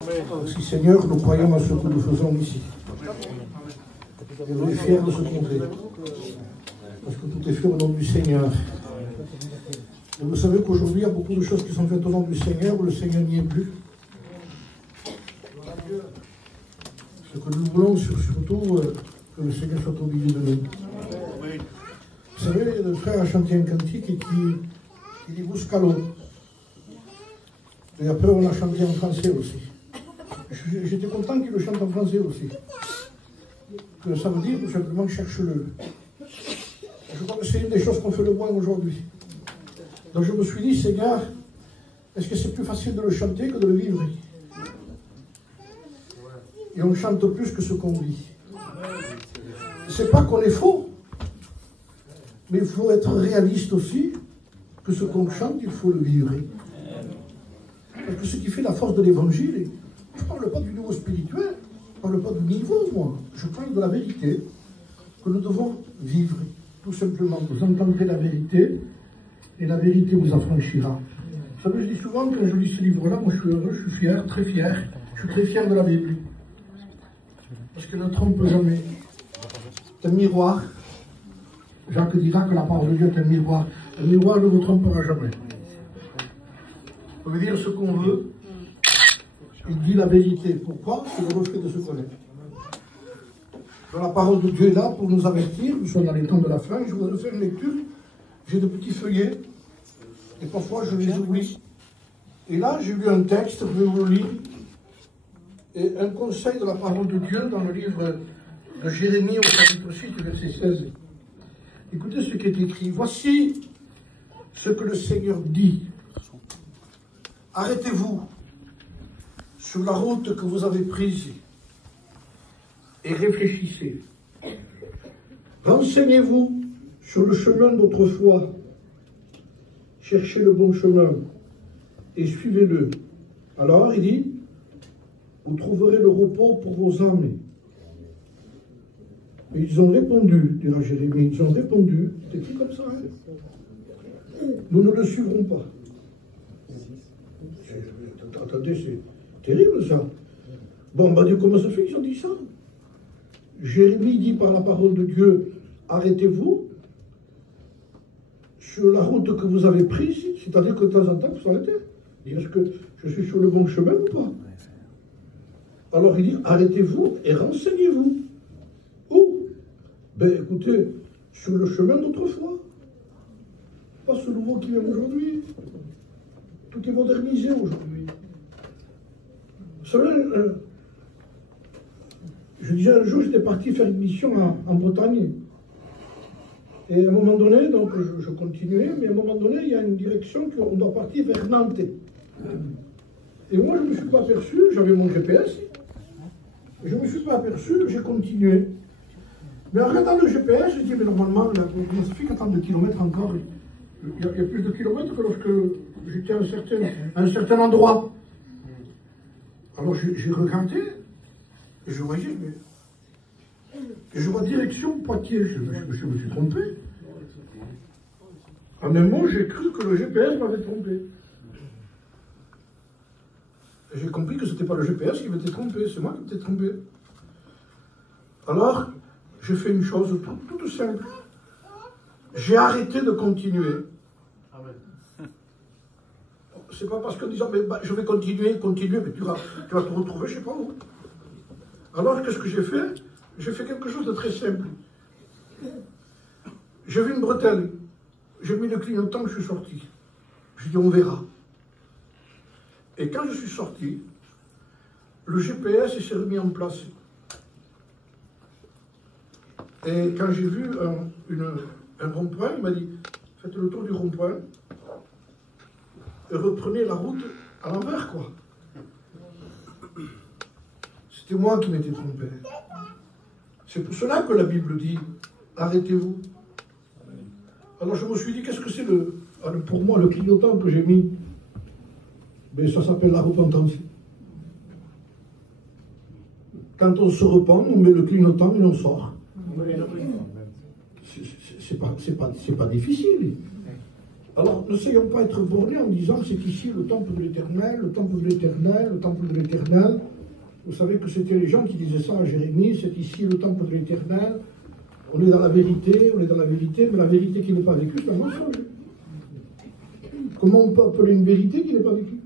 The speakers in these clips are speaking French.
Merci Seigneur, nous croyons à ce que nous faisons ici. Et nous sommes fiers de ce qu'on fait. Parce que tout est fait au nom du Seigneur. Et vous savez qu'aujourd'hui, il y a beaucoup de choses qui sont faites au nom du Seigneur, où le Seigneur n'y est plus. Ce que nous voulons, surtout, que le Seigneur soit au milieu de nous. Vous savez, le frère a chanté un cantique qui dit Buscalo. Et après, on l'a chanté en français aussi. J'étais content qu'il le chante en français aussi. Que ça veut dire tout simplement cherche-le. Je crois que c'est une des choses qu'on fait le moins aujourd'hui. Donc je me suis dit, Seigneur, est-ce que c'est plus facile de le chanter que de le vivre? Et on chante plus que ce qu'on vit. C'est pas qu'on est faux, mais il faut être réaliste aussi, que ce qu'on chante, il faut le vivre. Parce que ce qui fait la force de l'évangile, je ne parle pas du niveau spirituel, je ne parle pas du niveau, moi. Je parle de la vérité que nous devons vivre, tout simplement. Vous entendrez la vérité, et la vérité vous affranchira. Vous savez, je dis souvent, quand je lis ce livre-là, moi je suis heureux, je suis fier, très fier. Je suis très fier de la Bible. Parce qu'elle ne trompe jamais. C'est un miroir. Jacques dira que la parole de Dieu est un miroir. Un miroir ne vous trompera jamais. On veut dire ce qu'on veut. Il dit la vérité. Pourquoi? C'est le reflet de ce qu'on est. Donc la parole de Dieu est là pour nous avertir. Nous sommes dans les temps de la fin. Je voudrais faire une lecture. J'ai de petits feuillets. Et parfois je les oublie. Et là, j'ai lu un texte. Je vais vous le lire. Et un conseil de la parole de Dieu dans le livre de Jérémie au chapitre 6, verset 16. Écoutez ce qui est écrit. Voici ce que le Seigneur dit. Arrêtez-vous sur la route que vous avez prise et réfléchissez. Renseignez-vous sur le chemin d'autrefois. Cherchez le bon chemin et suivez-le. Alors, il dit, vous trouverez le repos pour vos âmes. Et ils ont répondu, dira Jérémie, ils ont répondu, c'est écrit comme ça, hein? Nous ne le suivrons pas. Attendez, c'est terrible ça. Bon, bah, comment ça fait qu'ils ont dit ça? Jérémie dit par la parole de Dieu, arrêtez-vous sur la route que vous avez prise, c'est-à-dire que de temps en temps, vous arrêtez. Est-ce que je suis sur le bon chemin ou pas? Alors il dit, arrêtez-vous et renseignez-vous. Où? Ben écoutez, sur le chemin d'autrefois. Pas ce nouveau qui vient aujourd'hui. Tout est modernisé aujourd'hui. Vous savez, je disais un jour, j'étais parti faire une mission en Bretagne. Et à un moment donné, donc je continuais, mais à un moment donné, il y a une direction qu'on doit partir vers Nantes. Et moi, je ne me suis pas aperçu, j'avais mon GPS, je ne me suis pas aperçu, j'ai continué. Mais en regardant le GPS, je dis, mais normalement, là, ça fait qu'à tant de kilomètres encore, il y a plus de kilomètres que lorsque j'étais à un certain endroit. Alors j'ai regardé, et je voyais, mais je vois direction Poitiers, je me suis trompé. En un mot, j'ai cru que le GPS m'avait trompé. J'ai compris que ce n'était pas le GPS qui m'était trompé, c'est moi qui m'étais trompé. Alors, j'ai fait une chose toute simple. J'ai arrêté de continuer. C'est pas parce qu'en disant, mais je vais continuer, mais tu vas te retrouver je ne sais pas où. Alors, qu'est-ce que j'ai fait? J'ai fait quelque chose de très simple. J'ai vu une bretelle. J'ai mis le clignotant, je suis sorti. J'ai dit, on verra. Et quand je suis sorti, le GPS s'est remis en place. Et quand j'ai vu un rond-point, il m'a dit, faites le tour du rond-point et reprenez la route à l'envers, quoi. C'était moi qui m'étais trompé. C'est pour cela que la Bible dit, arrêtez-vous. Alors je me suis dit, qu'est-ce que c'est pour moi le clignotant que j'ai mis? Mais ça s'appelle la repentance. Quand on se repent, on met le clignotant et on sort. C'est pas difficile. Alors, n'essayons pas d'être bornés en disant c'est ici le temple de l'Éternel, le temple de l'Éternel, le temple de l'Éternel. Vous savez que c'était les gens qui disaient ça à Jérémie, c'est ici le temple de l'Éternel. On est dans la vérité, on est dans la vérité, mais la vérité qui n'est pas vécue, c'est un mensonge. Comment on peut appeler une vérité qui n'est pas vécue?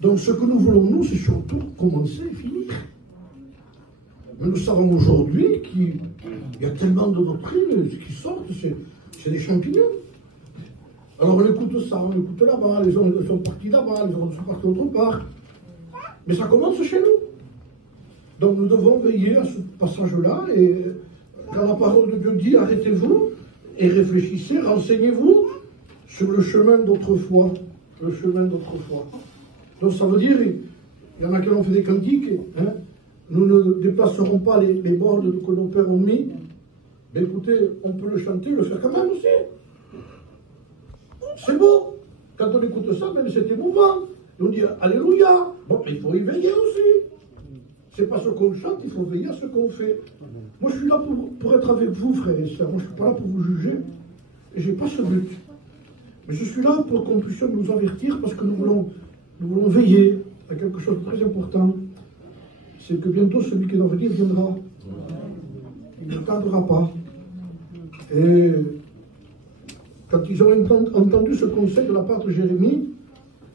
Donc ce que nous voulons, nous, c'est surtout commencer et finir. Mais nous savons aujourd'hui qu'il y a tellement de doctrines qui sortent, c'est des champignons. Alors on écoute ça, on écoute là-bas, les gens sont partis là-bas, les autres sont partis autre part. Mais ça commence chez nous. Donc nous devons veiller à ce passage-là, et quand la parole de Dieu dit arrêtez-vous et réfléchissez, renseignez-vous sur le chemin d'autrefois. Le chemin d'autrefois. Donc ça veut dire, il y en a qui ont fait des cantiques, hein, nous ne déplacerons pas les bords que nos pères ont mis. Mais écoutez, on peut le chanter, le faire quand même aussi. C'est beau. Quand on écoute ça, même c'est émouvant. Et on dit Alléluia. Bon, mais il faut y veiller aussi. C'est pas ce qu'on chante, il faut veiller à ce qu'on fait. Moi, je suis là pour être avec vous, frères et sœurs. Moi, je ne suis pas là pour vous juger. Et je n'ai pas ce but. Mais je suis là pour qu'on puisse nous avertir, parce que nous voulons veiller à quelque chose de très important. C'est que bientôt, celui qui doit venir viendra. Il ne tardera pas. Et quand ils ont entendu ce conseil de la part de Jérémie,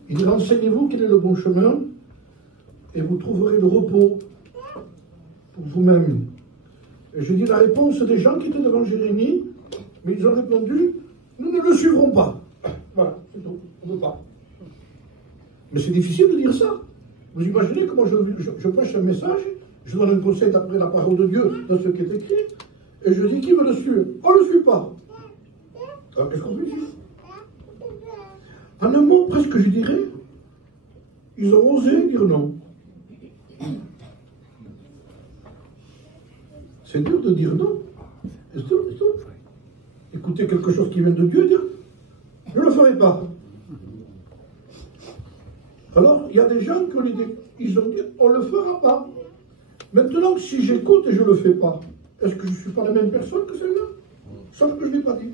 il dit renseignez-vous quel est le bon chemin, et vous trouverez le repos pour vous-même. Et je dis la réponse des gens qui étaient devant Jérémie, mais ils ont répondu nous ne le suivrons pas. Voilà, c'est tout, on ne veut pas. Mais c'est difficile de dire ça. Vous imaginez que moi je prêche un message, je donne un conseil d'après la parole de Dieu dans ce qui est écrit, et je dis qui veut le suivre? On ne le suit pas. Alors qu'est-ce qu'on fait ici? En un mot, presque je dirais, ils ont osé dire non. C'est dur de dire non. C'est dur. Écoutez quelque chose qui vient de Dieu, dire je ne le ferai pas. Alors, il y a des gens ils ont dit on ne le fera pas. Maintenant, si j'écoute et je ne le fais pas, est-ce que je ne suis pas la même personne que celle-là? Sauf que je ne l'ai pas dit.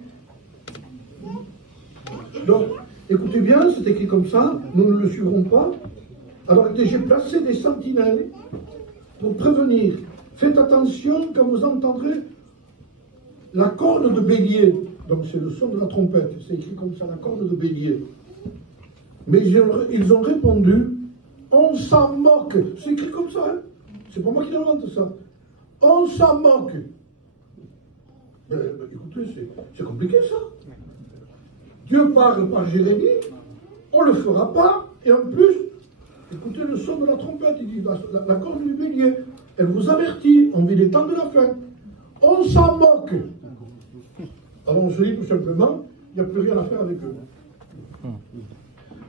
Donc, écoutez bien, c'est écrit comme ça, nous ne le suivrons pas. Alors, j'ai placé des sentinelles pour prévenir. Faites attention quand vous entendrez la corne de bélier. Donc, c'est le son de la trompette. C'est écrit comme ça, la corne de bélier. Mais ils ont répondu, on s'en moque. C'est écrit comme ça, hein? C'est pas moi qui invente ça. On s'en moque. Mais, écoutez, c'est compliqué ça. Dieu parle par Jérémie, on ne le fera pas, et en plus, écoutez le son de la trompette, il dit, la corne du bélier, elle vous avertit, on vit les temps de la fin. On s'en moque. Alors on se dit tout simplement, il n'y a plus rien à faire avec eux.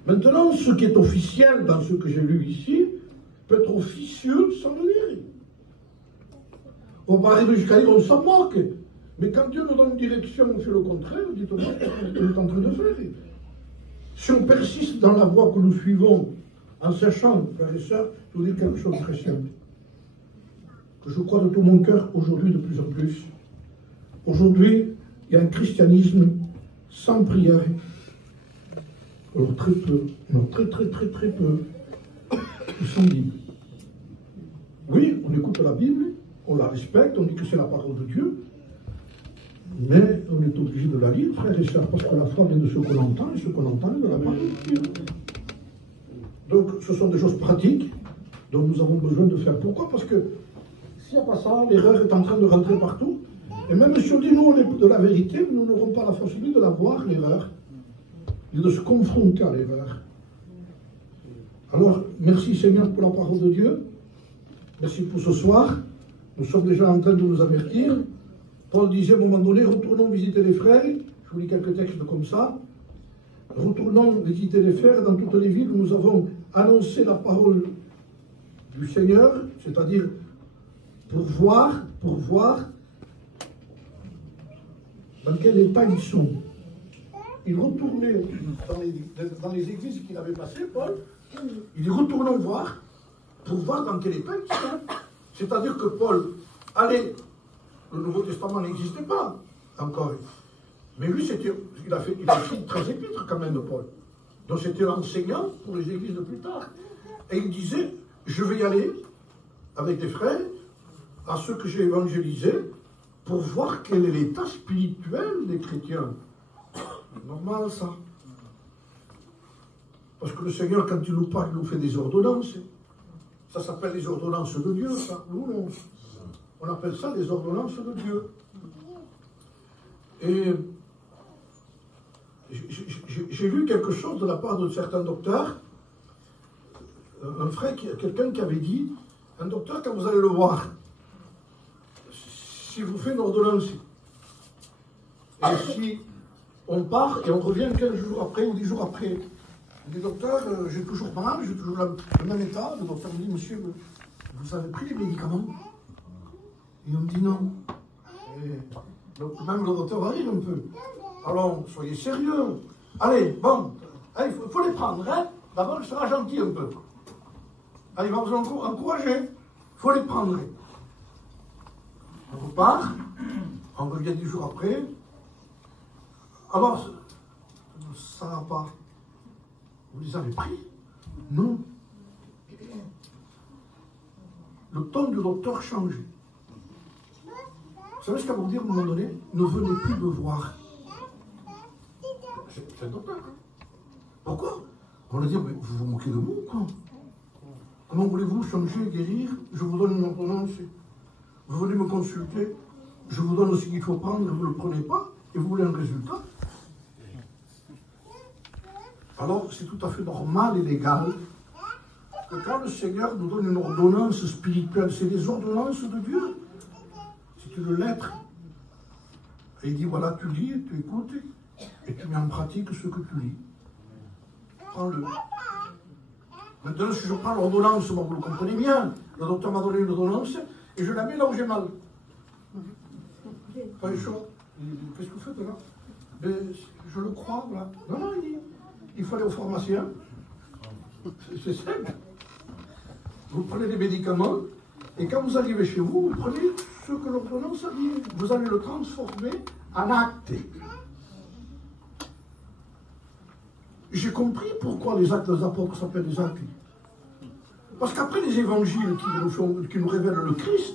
Maintenant, ce qui est officiel dans ce que j'ai lu ici, peut être officieux sans le dire. On va arriver jusqu'à dire on s'en moque. Mais quand Dieu nous donne une direction, on fait le contraire, dites-moi ce qu'on est en train de faire. Si on persiste dans la voie que nous suivons, en sachant, frères et sœurs, je vais vous dire quelque chose de très simple, que je crois de tout mon cœur aujourd'hui de plus en plus. Aujourd'hui, il y a un christianisme sans prière. Alors très peu, non, très peu, sans Bible. Oui, on écoute la Bible, on la respecte, on dit que c'est la parole de Dieu, mais on est obligé de la lire, frères et sœurs, parce que la foi vient de ce qu'on entend, et ce qu'on entend est de la parole de Dieu. Donc, ce sont des choses pratiques dont nous avons besoin de faire. Pourquoi? Parce que s'il n'y a pas ça, l'erreur est en train de rentrer partout. Et même si on dit nous, on est de la vérité, nous n'aurons pas la force ni de la voir, l'erreur, ni de se confronter à l'erreur. Alors, merci Seigneur pour la parole de Dieu. Merci pour ce soir. Nous sommes déjà en train de nous avertir. Paul disait à un moment donné, retournons visiter les frères. Je vous lis quelques textes comme ça. Retournons visiter les frères dans toutes les villes où nous avons annoncé la parole du Seigneur, c'est-à-dire pour voir dans quel état ils sont. Il retournait dans les églises qu'il avait passées, Paul, il dit retournons voir, pour voir dans quel état ils sont. C'est-à-dire que Paul allait, le Nouveau Testament n'existait pas encore. Mais lui, c'était il a écrit 13 épîtres quand même, Paul. Donc c'était l'enseignant pour les églises de plus tard. Et il disait, je vais y aller avec des frères à ceux que j'ai évangélisés pour voir quel est l'état spirituel des chrétiens. Normal ça. Parce que le Seigneur, quand il nous parle, il nous fait des ordonnances. Ça s'appelle les ordonnances de Dieu, ça. Nous, on appelle ça les ordonnances de Dieu. Et j'ai lu quelque chose de la part de certains docteurs. Un frère, quelqu'un qui avait dit, un docteur, quand vous allez le voir, si vous faites une ordonnance, et si on part et on revient 15 jours après ou 10 jours après, il dit, docteur, j'ai toujours mal, j'ai toujours le même état. Le docteur me dit, monsieur, vous avez pris les médicaments? Et on me dit non. Et donc, même le docteur arrive un peu. Alors, soyez sérieux. Allez, bon, il faut les prendre, hein. D'abord, il sera gentil un peu. Allez, il va vous encourager. Il faut les prendre. On repart, on revient 10 jours après. Alors, ça va pas. Vous les avez pris? Non. Le ton du docteur changeait. Vous savez ce qu'elle va vous dire à un moment donné? Ne venez plus me voir. C'est un docteur. Hein? Pourquoi? On va dire, mais vous vous moquez de vous, quoi. Comment voulez-vous changer, guérir? Je vous donne une ordonnance. Vous venez me consulter. Je vous donne ce qu'il faut prendre, vous ne le prenez pas, et vous voulez un résultat. Alors, c'est tout à fait normal et légal que quand le Seigneur nous donne une ordonnance spirituelle, c'est les ordonnances de Dieu. C'est une lettre. Et il dit, voilà, tu lis, tu écoutes, et tu mets en pratique ce que tu lis. Prends-le. Maintenant, si je prends l'ordonnance, bon, vous le comprenez bien, le docteur m'a donné une ordonnance, et je la mets là où j'ai mal. Pas chaud. Qu'est-ce que vous faites là? Ben, je le crois, là. Non, non, il faut aller au pharmacien. C'est simple. Vous prenez les médicaments, et quand vous arrivez chez vous, vous prenez ce que l'ordonnance a dit. Vous allez le transformer en acte. J'ai compris pourquoi les actes des apôtres s'appellent des actes. Parce qu'après les évangiles qui nous révèlent le Christ,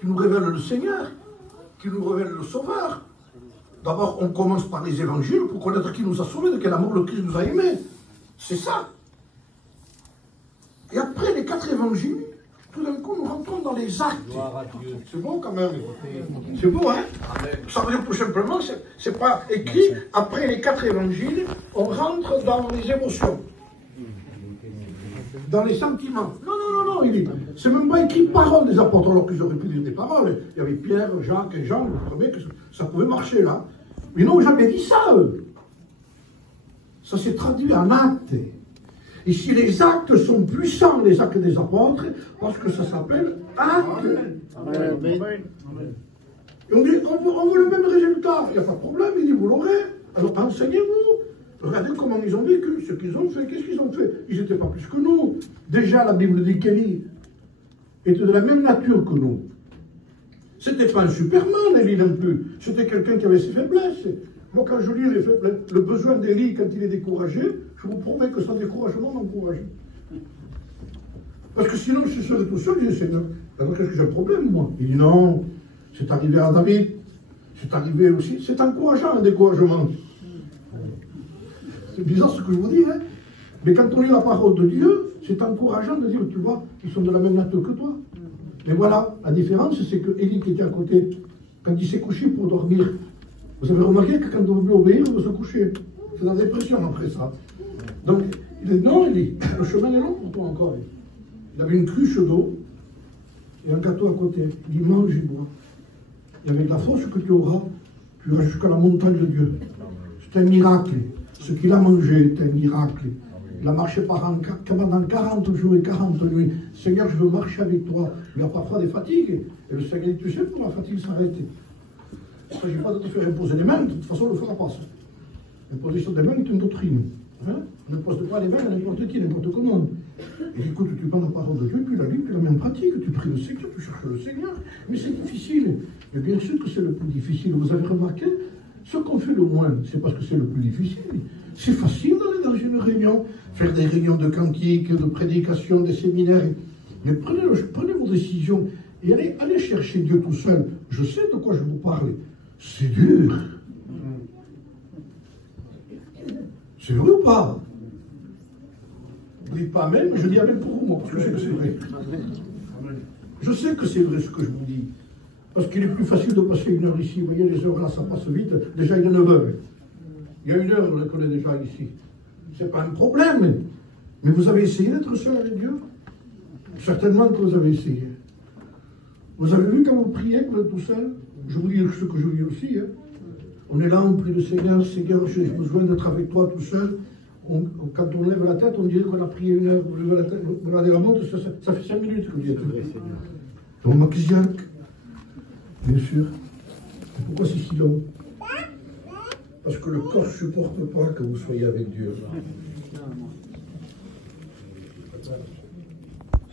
qui nous révèlent le Seigneur, qui nous révèlent le Sauveur, d'abord on commence par les évangiles pour connaître qui nous a sauvés, de quel amour le Christ nous a aimés. C'est ça. Et après les 4 évangiles, tout d'un coup nous rentrons dans les actes. C'est beau quand même. C'est beau, hein? Ça veut dire tout simplement, c'est pas écrit, après les 4 évangiles, on rentre dans les émotions. Dans les sentiments. Non, non, non, non, il dit, c'est même pas écrit parole des apôtres, alors qu'ils auraient pu dire des paroles. Il y avait Pierre, Jacques et Jean, vous savez que ça pouvait marcher là. Mais ils n'ont jamais dit ça, eux. Ça s'est traduit en actes. Et si les actes sont puissants, les actes des apôtres, parce que ça s'appelle actes. Amen. Et on dit, on veut le même résultat. Il n'y a pas de problème, il dit, vous l'aurez. Alors enseignez-vous. Regardez comment ils ont vécu, ce qu'ils ont fait. Qu'est-ce qu'ils ont fait? Ils n'étaient pas plus que nous. Déjà, la Bible dit qu'Élie était de la même nature que nous. C'était pas un Superman, Élie non plus. C'était quelqu'un qui avait ses faiblesses. Moi, quand je lis le besoin d'Élie quand il est découragé, je vous promets que son découragement m'encourage. Parce que sinon, je serais tout seul, je dis, Seigneur, qu'est-ce que j'ai un problème, moi? Il dit, non, c'est arrivé à David, c'est arrivé aussi, c'est encourageant, un découragement. C'est bizarre ce que je vous dis, hein? Mais quand on lit la parole de Dieu, c'est encourageant de dire, tu vois, ils sont de la même nature que toi. Mais voilà, la différence, c'est que Élie qui était à côté, quand il s'est couché pour dormir, vous avez remarqué que quand on veut obéir, on veut se coucher. C'est la dépression après ça. Donc, il dit, non, il dit, le chemin est long pour toi encore. Il avait une cruche d'eau et un gâteau à côté. Il dit, mange et bois. Et avec la force que tu auras, tu iras jusqu'à la montagne de Dieu. C'est un miracle. Ce qu'il a mangé est un miracle. Il a marché pendant 40 jours et 40 nuits. Seigneur, je veux marcher avec toi. Il a parfois des fatigues. Et le Seigneur dit, tu sais, pour la fatigue s'arrêter. Il ne s'agit pas de te faire imposer les mains, de toute façon, on ne le fera pas. L'imposition des mains est une doctrine. Hein? On n'impose pas les mains à n'importe qui, n'importe comment. Et écoute, tu prends la parole de Dieu, tu la lis, tu la mets en pratique, tu pries le Seigneur, tu cherches le Seigneur. Mais c'est difficile. Mais bien sûr que c'est le plus difficile. Vous avez remarqué, Ce qu'on fait le moins, c'est parce que c'est le plus difficile. C'est facile d'aller dans une réunion, faire des réunions de cantiques, de prédication, des séminaires. Mais prenez vos décisions et allez chercher Dieu tout seul. Je sais de quoi je vous parle. C'est dur. C'est vrai ou pas? Vous dites pas amen, mais je dis amen pour vous, moi. Je sais que c'est vrai. Je sais que c'est vrai ce que je vous dis. Parce qu'il est plus facile de passer une heure ici. Vous voyez, les heures là, ça passe vite. Déjà, il est 9 heures. Il y a une heure qu'on est déjà ici. C'est pas un problème. Mais vous avez essayé d'être seul avec Dieu? Certainement que vous avez essayé. Vous avez vu quand vous priez, que vous êtes tout seul? Je vous dis ce que je vous dis aussi. Hein. On est là, on prie le Seigneur. Seigneur, j'ai besoin d'être avec toi tout seul. Quand on lève la tête, on dirait qu'on a prié une heure. Vous levez la tête, vous regardez la montre, ça fait 5 minutes que vous dites. Donc, Makiziak, bien sûr. Et pourquoi c'est si long? Parce que le corps ne supporte pas que vous soyez avec Dieu.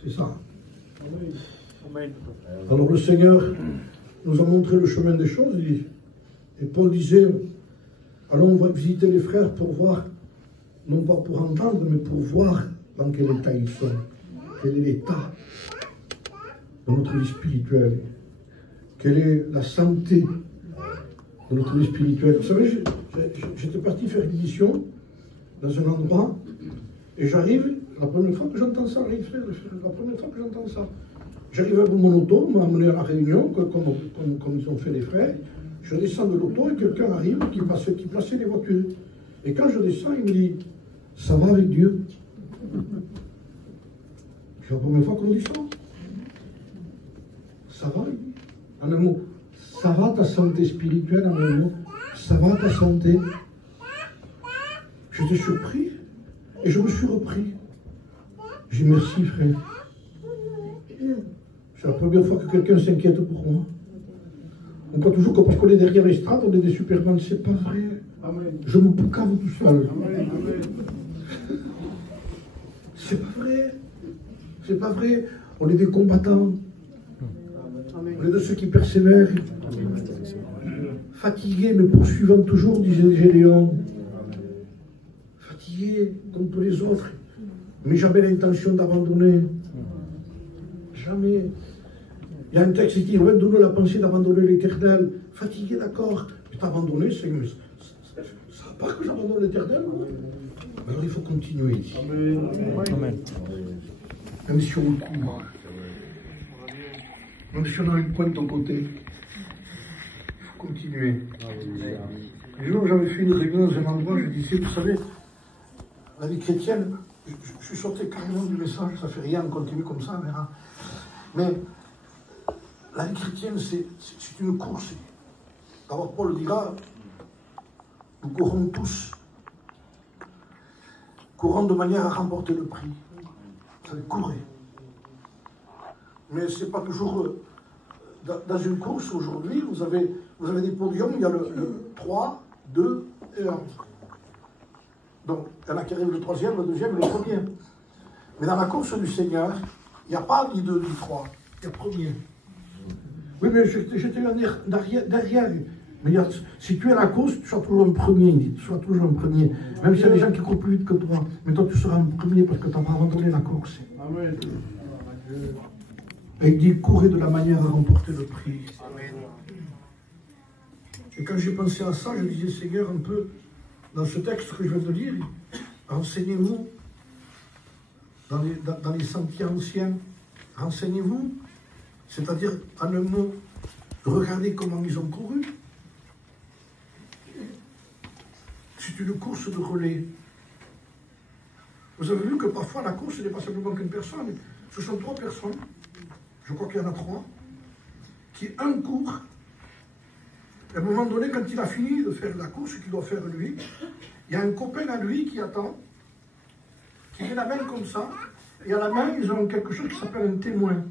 C'est ça. Alors le Seigneur nous a montré le chemin des choses. Et Paul disait, allons visiter les frères pour voir, non pas pour entendre, mais pour voir dans quel état ils sont. Quel est l'état de notre vie spirituelle. Quelle est la santé de notre vie spirituelle. Vous savez, j'étais parti faire une mission dans un endroit et j'arrive, la première fois que j'entends ça, la première fois que j'entends ça, j'arrive avec mon auto, on m'a amené à la réunion, comme ils ont fait les frères. Je descends de l'auto et quelqu'un arrive qui plaçait les voitures. Et quand je descends, il me dit, ça va avec Dieu? C'est la première fois qu'on dit ça. Ça va avec Dieu? En un mot, ça va ta santé spirituelle, en un mot? Ça va ta santé? J'étais surpris et je me suis repris. J'ai dit merci frère. C'est la première fois que quelqu'un s'inquiète pour moi. On croit toujours que parce qu'on est derrière l'estrade, on est des supermans. C'est pas vrai. Je me boucave tout seul. C'est pas vrai. C'est pas vrai. On est des combattants. On est de ceux qui persévèrent. Fatigués, mais poursuivant toujours, disait Gédéon. Fatigués comme tous les autres, mais jamais l'intention d'abandonner. Jamais. Il y a un texte qui dit, ouais, donne la pensée d'abandonner l'Éternel. Fatigué, d'accord, mais t'abandonner, ça va pas que j'abandonne l'Éternel. Alors il faut continuer. Amen. Même si on le court. Même si on a une pointe au côté. Il faut continuer. Le jour où j'avais fait une réunion dans un endroit, je disais, vous savez, la vie chrétienne, je suis sorti carrément du message, ça fait rien, on continue comme ça, mais la vie chrétienne, c'est une course. D'abord, Paul dira, nous courons tous, courons de manière à remporter le prix. Vous savez, courir. Mais ce n'est pas toujours... Dans une course, aujourd'hui, vous avez des podiums, il y a le 3, 2 et 1. Donc, il y en a qui arrivent le troisième, le deuxième et le premier. Mais dans la course du Seigneur, il n'y a pas ni 2 ni 3, il y a premier. Oui, mais j'étais derrière. Mais si tu es à la course, tu seras toujours un premier. Tu seras toujours un premier. Même s'il y a des gens qui courent plus vite que toi. Mais toi, tu seras un premier parce que tu n'as pas abandonné la course. Amen. Et il dit, courez de la manière à remporter le prix. Amen. Et quand j'ai pensé à ça, je disais, Seigneur, un peu, dans ce texte que je viens de lire, renseignez-vous dans les sentiers anciens. Renseignez-vous, c'est-à-dire, en un mot, regardez comment ils ont couru. C'est une course de relais. Vous avez vu que parfois la course n'est pas simplement qu'une personne, ce sont 3 personnes, je crois qu'il y en a 3, qui un court, et à un moment donné, quand il a fini de faire la course qu'il doit faire lui, il y a un copain à lui qui attend, qui met la main comme ça, et à la main, ils ont quelque chose qui s'appelle un témoin.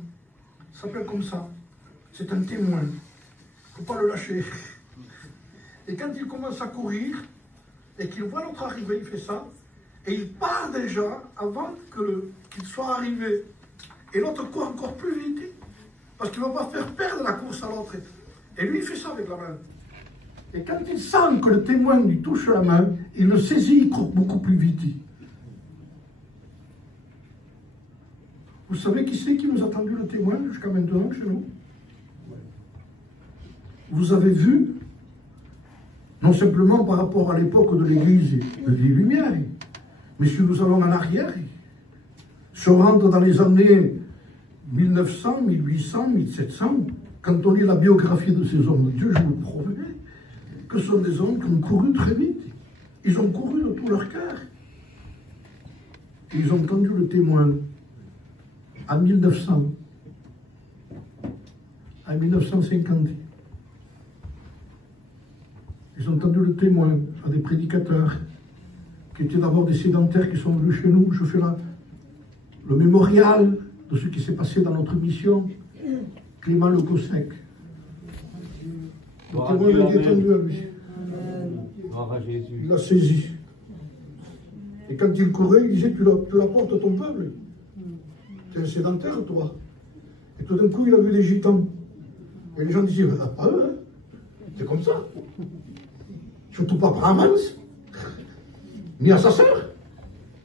Ça s'appelle comme ça. C'est un témoin. Il ne faut pas le lâcher. Et quand il commence à courir, et qu'il voit l'autre arriver, il fait ça, et il part déjà avant qu'il soit arrivé. Et l'autre court encore plus vite, parce qu'il ne va pas faire perdre la course à l'autre. Et lui, il fait ça avec la main. Et quand il sent que le témoin lui touche la main, il le saisit, il court beaucoup plus vite. Vous savez qui c'est qui nous a tendu le témoin jusqu'à maintenant chez nous? Vous avez vu, non simplement par rapport à l'époque de l'Église des Lumières, mais si nous allons en arrière, si on rentre dans les années 1900, 1800, 1700, quand on lit la biographie de ces hommes de Dieu, je vous le promets, que ce sont des hommes qui ont couru très vite. Ils ont couru de tout leur cœur. Ils ont tendu le témoin en 1900, en 1950. Ils ont tendu le témoin à des prédicateurs qui étaient d'abord des sédentaires qui sont venus chez nous. Je fais là le mémorial de ce qui s'est passé dans notre mission. Clément Le Gossec. Le témoin a été tendu à lui. Il l'a saisi. Et quand il courait, il disait, tu l'apportes à ton peuple. Tu es un sédentaire, toi. Et tout d'un coup, il a vu les gitans. Et les gens disaient, pas eux, hein. C'est comme ça. Surtout pas par Amans, ni à sa sœur.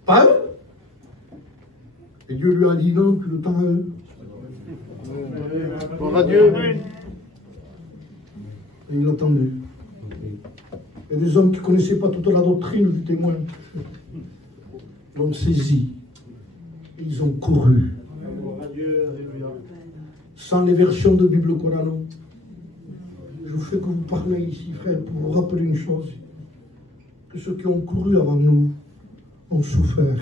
Pas eux. Et Dieu lui a dit, non, tu le tends à eux. Gloire à Dieu. Et il a tendu. Et des hommes qui ne connaissaient pas toute la doctrine du témoin l'ont saisi. Et ils ont couru. Sans les versions de Bible Corano. Je vous fais que vous parlez ici, frère, pour vous rappeler une chose. Que ceux qui ont couru avant nous ont souffert.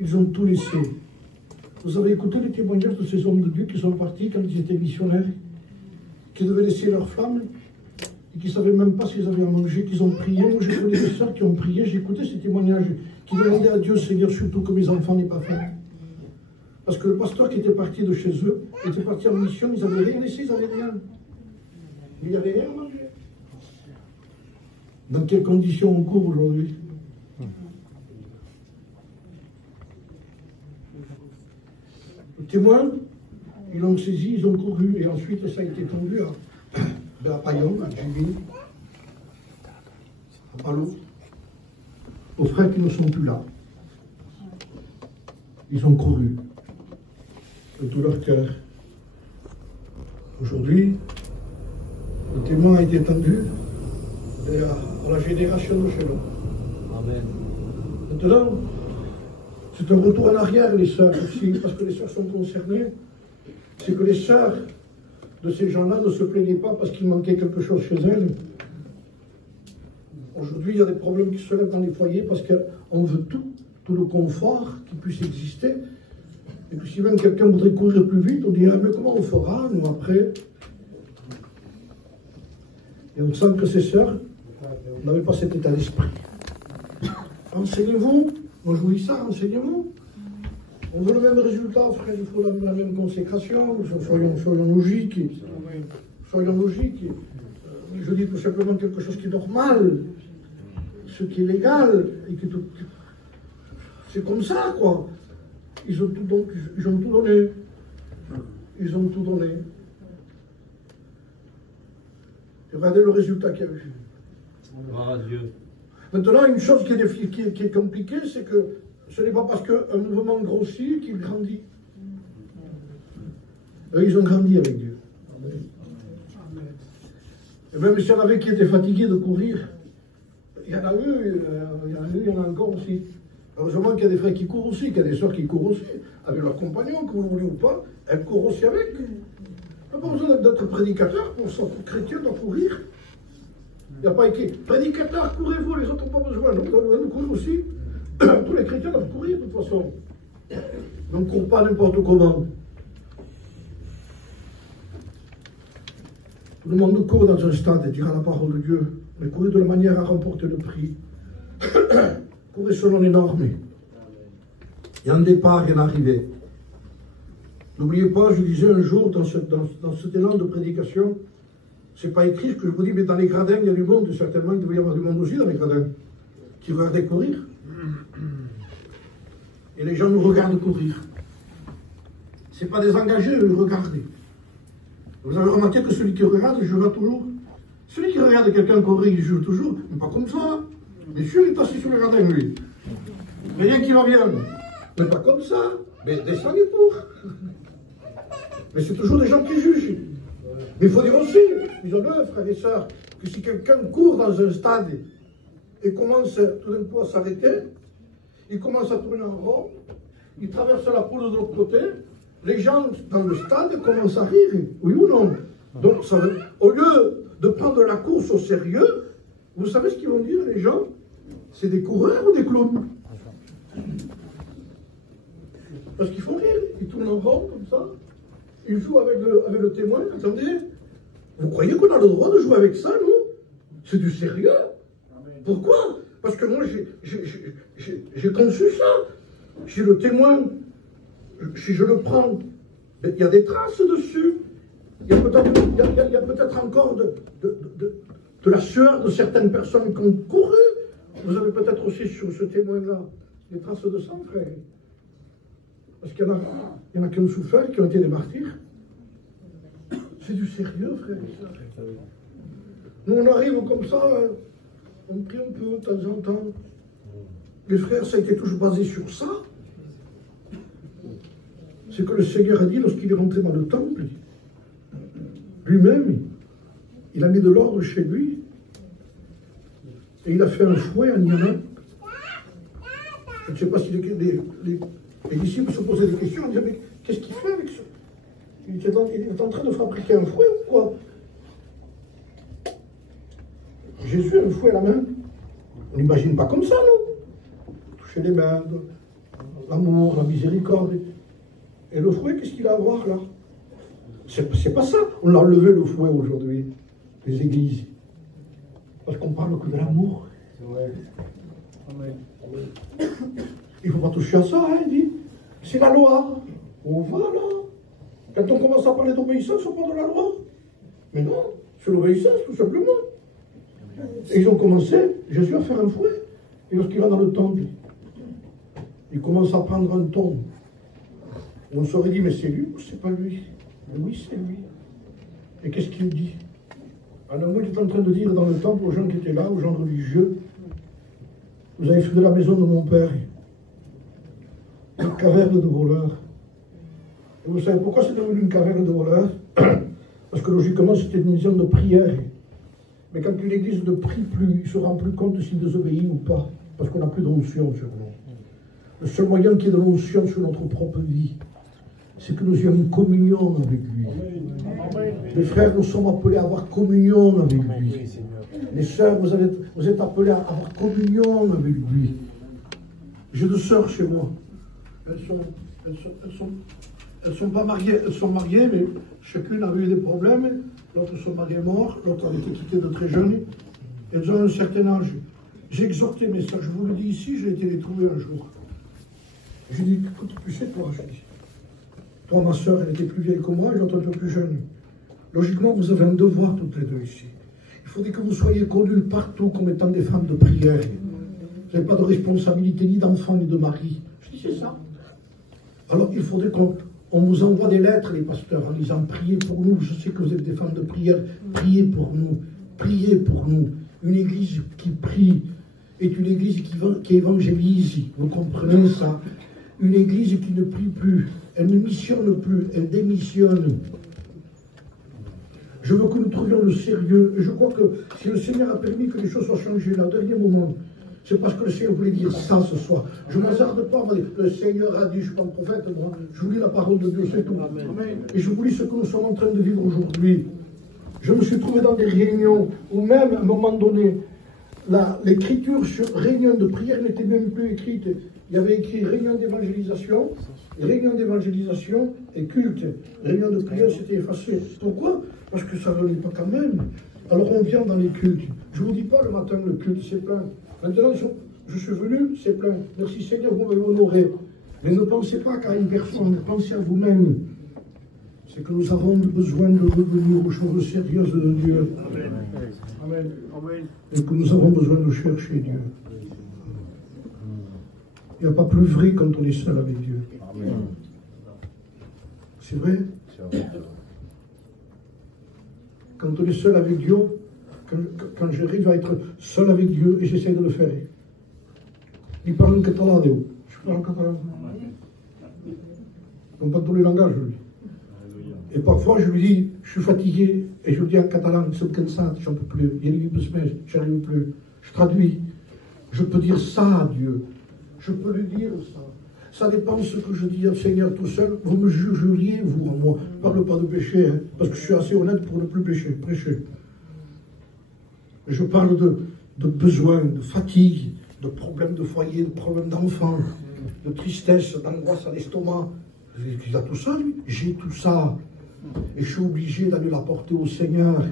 Ils ont tout laissé. Vous avez écouté les témoignages de ces hommes de Dieu qui sont partis quand ils étaient missionnaires, qui devaient laisser leur flamme et qui ne savaient même pas s'ils avaient à manger, qu'ils ont prié. Moi, j'ai connu des sœurs qui ont prié, j'ai écouté ces témoignages, qui demandaient à Dieu, Seigneur, surtout que mes enfants n'aient pas faim. Parce que le pasteur qui était parti de chez eux, était parti en mission, ils n'avaient rien laissé, ils n'avaient rien. Il n'y avait rien à manger. Dans quelles conditions on court aujourd'hui? Le témoin, ils l'ont saisi, ils ont couru, et ensuite ça a été tendu à Payon, à Juville, à Palo, aux frères qui ne sont plus là. Ils ont couru de tout leur cœur. Aujourd'hui, le témoin a été tendu à la génération de chez nous. Amen. Maintenant, c'est un retour en arrière, les sœurs aussi, parce que les sœurs sont concernées. C'est que les sœurs de ces gens-là ne se plaignaient pas parce qu'il manquait quelque chose chez elles. Aujourd'hui, il y a des problèmes qui se lèvent dans les foyers parce qu'on veut tout le confort qui puisse exister. Et puis si même quelqu'un voudrait courir plus vite, on dirait, mais comment on fera, nous, après? Et on sent que ces sœurs n'avaient pas cet état d'esprit. Renseignez-vous, moi je vous dis ça, renseignez-vous. On veut le même résultat, frère, il faut la même consécration, soyons logiques. Soyons logiques. Je dis tout simplement quelque chose qui est normal, ce qui est légal, et que c'est comme ça, quoi. Ils ont tout donné. Ils ont tout donné. Et regardez le résultat qu'il y a eu. Gloire à Dieu. Maintenant, une chose qui est compliquée, c'est que ce n'est pas parce qu'un mouvement grossit qu'il grandit. Eux, ils ont grandi avec Dieu. Et même s'il y en avait qui étaient fatigués de courir, il y en a eu, il y en a encore aussi. Heureusement qu'il y a des frères qui courent aussi, qu'il y a des sœurs qui courent aussi, avec leurs compagnons, que vous le voulez ou pas, elles courent aussi avec. Il n'y a pas besoin d'être prédicateur pour ça. Le chrétien doit courir. Il n'y a pas écrit prédicateur, courez-vous, les autres n'ont pas besoin. Donc, vous devez courir aussi. Tous les chrétiens doivent courir de toute façon. On ne court pas n'importe comment. Tout le monde court dans un stade et dira la parole de Dieu. Mais courir de la manière à remporter le prix. Courir selon les normes. Il y a un départ et une arrivée. N'oubliez pas, je disais un jour dans cet élan de prédication, c'est pas écrit ce que je vous dis, mais dans les gradins, il y a du monde, certainement, il devait y avoir du monde aussi dans les gradins, qui regardaient courir. Et les gens nous regardent courir. C'est pas des engagés, ils regardent. Vous avez remarqué que celui qui regarde, je vois toujours, Celui qui regarde quelqu'un courir, il juge toujours, mais pas comme ça. Monsieur, il est assis sur le jardin, lui. Rien qui va bien. Mais pas comme ça. Mais descends les pour. Mais c'est toujours des gens qui jugent. Mais il faut dire aussi, disons-le, frères et sœurs, que si quelqu'un court dans un stade et commence tout d'un coup à s'arrêter, il commence à tourner en rond, il traverse la pelouse de l'autre côté, les gens dans le stade commencent à rire, oui ou non? Donc, ça veut, au lieu de prendre la course au sérieux, vous savez ce qu'ils vont dire, les gens? C'est des coureurs ou des clowns? Parce qu'ils font rire, ils tournent en rond comme ça, ils jouent avec le témoin. Attendez, vous croyez qu'on a le droit de jouer avec ça, nous? C'est du sérieux. Pourquoi? Parce que moi, j'ai conçu ça. J'ai le témoin, si je le prends, il y a des traces dessus. Il y a peut-être encore de la sueur de certaines personnes qui ont couru. Vous avez peut-être aussi sur ce témoin-là des traces de sang, frère. Parce qu'il y en a qui ont souffert, qui ont été des martyrs. C'est du sérieux, frère. Nous, on arrive comme ça, on prie un peu de temps en temps. Les frères, ça a été toujours basé sur ça. C'est que le Seigneur a dit lorsqu'il est rentré dans le temple, lui-même, il a mis de l'ordre chez lui. Et il a fait un fouet en Yana. Je ne sais pas si les disciples se posaient des questions, ils disaient, mais qu'est-ce qu'il fait avec ça? Il est en train de fabriquer un fouet ou quoi? Jésus a un fouet à la main. On n'imagine pas comme ça, non? Toucher les mains, l'amour, la miséricorde. Et le fouet, qu'est-ce qu'il a à voir là? C'est pas ça. On l'a enlevé le fouet aujourd'hui, les églises. Parce qu'on parle que de l'amour. Il ne faut pas toucher à ça, hein, il dit. C'est la loi. On va là. Quand on commence à parler d'obéissance, on parle de la loi. Mais non, c'est l'obéissance, tout simplement. Et ils ont commencé, Jésus, à faire un fouet. Et lorsqu'il va dans le temple, il commence à prendre un ton. On s'aurait dit, mais c'est lui ou c'est pas lui? Mais oui, c'est lui. Et qu'est-ce qu'il dit? Alors moi, il est en train de dire dans le temple aux gens qui étaient là, aux gens religieux, vous avez fait de la maison de mon père une caverne de voleurs. Et vous savez pourquoi c'est devenu une caverne de voleurs? Parce que logiquement, c'était une maison de prière. Mais quand une église ne prie plus, il ne se rend plus compte s'il désobéit ou pas. Parce qu'on n'a plus d'onction sur nous. Le seul moyen qu'il y ait de l'onction sur notre propre vie, c'est que nous ayons une communion avec lui. Les frères, nous sommes appelés à avoir communion avec lui. Les sœurs, vous êtes appelés à avoir communion avec lui. J'ai deux sœurs chez moi. Elles sont pas mariées, elles sont mariées, mais chacune a eu des problèmes. L'autre, son mari est mort, l'autre a été quitté de très jeune. Elles ont un certain âge. J'ai exhorté, mais ça, je vous le dis ici, j'ai été les trouver un jour. J'ai dit, écoute, tu sais, toi, je dis, toi, ma soeur, elle était plus vieille que moi, et l'autre un peu plus jeune. Logiquement, vous avez un devoir toutes les deux ici. Il faudrait que vous soyez connus partout comme étant des femmes de prière. Vous n'avez pas de responsabilité ni d'enfant ni de mari. Je dis, c'est ça. Alors, il faudrait qu'on vous envoie des lettres, les pasteurs, en disant, priez pour nous. Je sais que vous êtes des femmes de prière. Priez pour nous. Priez pour nous. Une église qui prie est une église qui évangélise. Vous comprenez ça? Une église qui ne prie plus. Elle ne missionne plus. Elle démissionne. Je veux que nous trouvions le sérieux. Et je crois que si le Seigneur a permis que les choses soient changées là, au dernier moment, c'est parce que le Seigneur voulait dire ça ce soir. Je ne m'hasarde pas, le Seigneur a dit, je ne suis pas un prophète, moi, je vous lis la parole de Dieu, c'est tout. Et je vous lis ce que nous sommes en train de vivre aujourd'hui. Je me suis trouvé dans des réunions où même, à un moment donné, l'écriture sur réunion de prière n'était même plus écrite. Il y avait écrit réunion d'évangélisation et culte. Réunion de prière, c'était effacé. Pourquoi? Parce que ça ne venait pas quand même. Alors on vient dans les cultes. Je ne vous dis pas le matin, le culte, c'est plein. Maintenant, je suis venu, c'est plein. Merci Seigneur, vous m'avez honoré. Mais ne pensez pas qu'à une personne, pensez à vous-même. C'est que nous avons besoin de revenir aux choses sérieuses de Dieu. Amen. Amen. Et que nous avons besoin de chercher Dieu. Il n'y a pas plus vrai quand on est seul avec Dieu. Amen. C'est vrai? Quand on est seul avec Dieu, quand j'arrive à être seul avec Dieu et j'essaie de le faire. Il parle en catalan, Déu. Je parle en catalan. Comme pas tous les langages, lui. Et parfois, je lui dis, je suis fatigué, et je lui dis en catalan, je suis cansat, j'en peux plus, il y a des semaines, j'arrive plus. Je traduis. Je peux dire ça à Dieu. Je peux lui dire ça. Ça dépend de ce que je dis au Seigneur tout seul. Vous me jugeriez, vous, en moi. Je ne parle pas de péché, hein, parce que je suis assez honnête pour ne plus prêcher. Mais je parle de besoins, de fatigue, de problèmes de foyer, de problèmes d'enfants, de tristesse, d'angoisse à l'estomac. Il a tout ça, lui. J'ai tout ça. Et je suis obligé d'aller l'apporter au Seigneur.